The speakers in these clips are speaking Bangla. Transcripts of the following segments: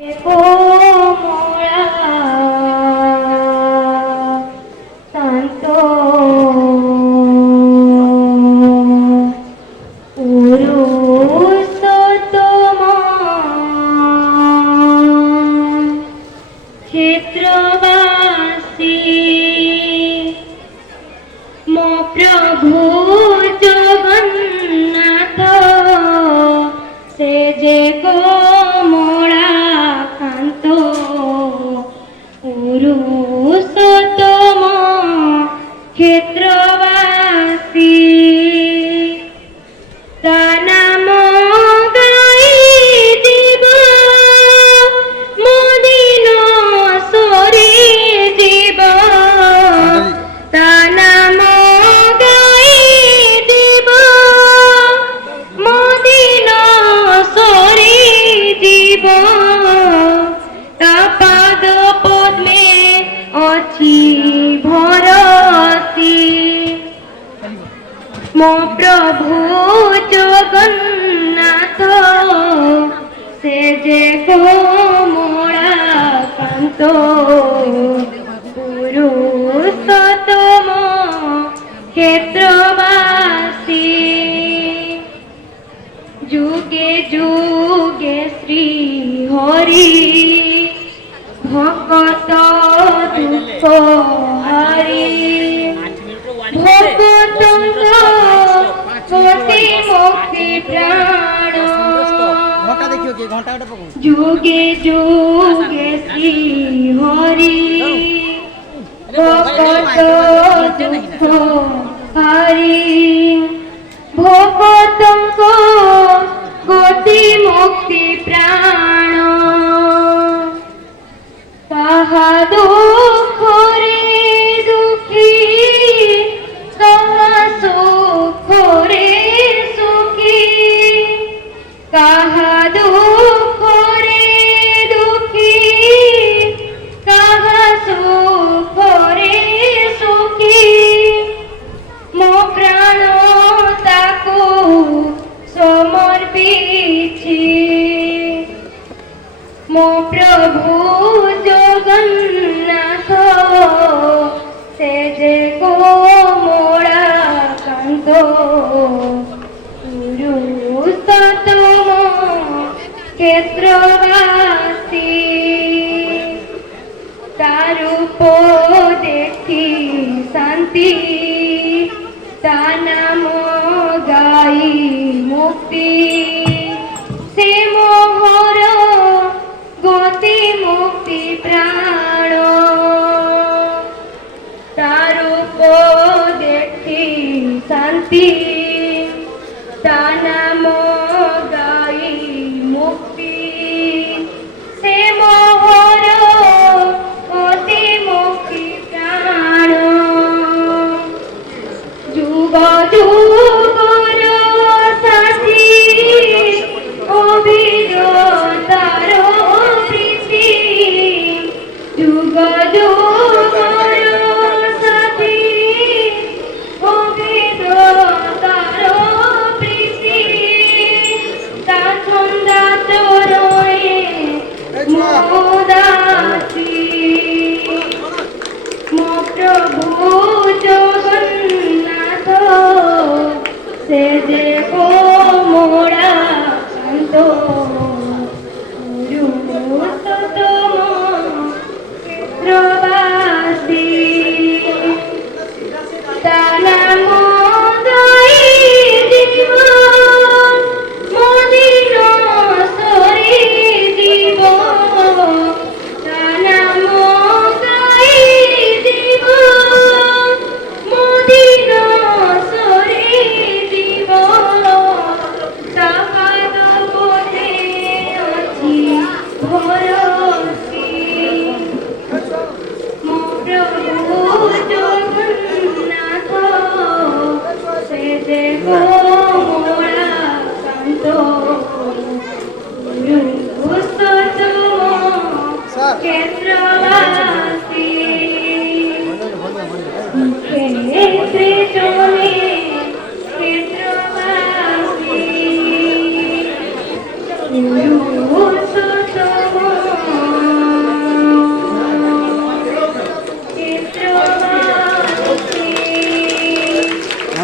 কোমরা শান্ত পুরুষোত্তম ক্ষেত্রবাসী মো প্রভু জগন্নাথ সে যে কোমরা কান্ত পুরুষোত্তম ক্ষেত্রবাসী তা নাম গাই দিব মদিন সরি জীব তা নাম গাই দিব মদিন সরি জীব তা পাদ পদ্মে অছি ভরসি মো প্রভু জগন্নাথ সে যে কোমরা কান্ত পুরুষোত্তম ক্ষেত্রবাসী যুগে যুগে শ্রী হরি ভকত দুঃখ হরি ভকত গতি মুক্তি প্রাণ যুগে যুগে শ্রী হরি ভকত দুঃখ হরি ভকত গতি মুক্তি প্রাণ কাহা দুঃখরে দুঃখী কাহা সুখরে সুখী কাহা দুঃখরে দুঃখী কাহা সুখরে সুখী মো প্রাণ তাকু সমর্পিছি মো প্রভু জগন্নাথ সে যে কোমরা কান্ত পুরুষোত্তম ক্ষেত্রবাসী তার রূপ দেখি শান্তি তা নাম গাই মুক্তি সে মোহর গতি মুক্তি প্রাণ তার রূপ দেখি শান্তি তা নাম গাই মুক্তি সে মোহর গতি মুক্তি প্রাণ যুগ যুগর সাথী অভিজ্ঞতার প্রীতি যুগ যুগর সাথী অভিজ্ঞতার প্রীতি তা ছন্দা চরণে মোদাসী মো প্রভু জগন্নাথ সে যে কোমরা কান্ত পুরুষোত্তম ক্ষেত্রবাসী তা নাম গাই দিব মদিন সরি জীব তা নাম গাই দিব মদিন সরি জীব তা পাদ পদ্মে অছি ভরসি মো প্রভু জগন্নাথ সে যে কোমরা কান্ত পুরুষোত্তম ক্ষেত্রবাসী ক্ষেত্রে চলে ক্ষেত্রবাসী পুরুষোত্তম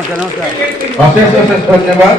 অশেষ অশেষ ধন্যবাদ।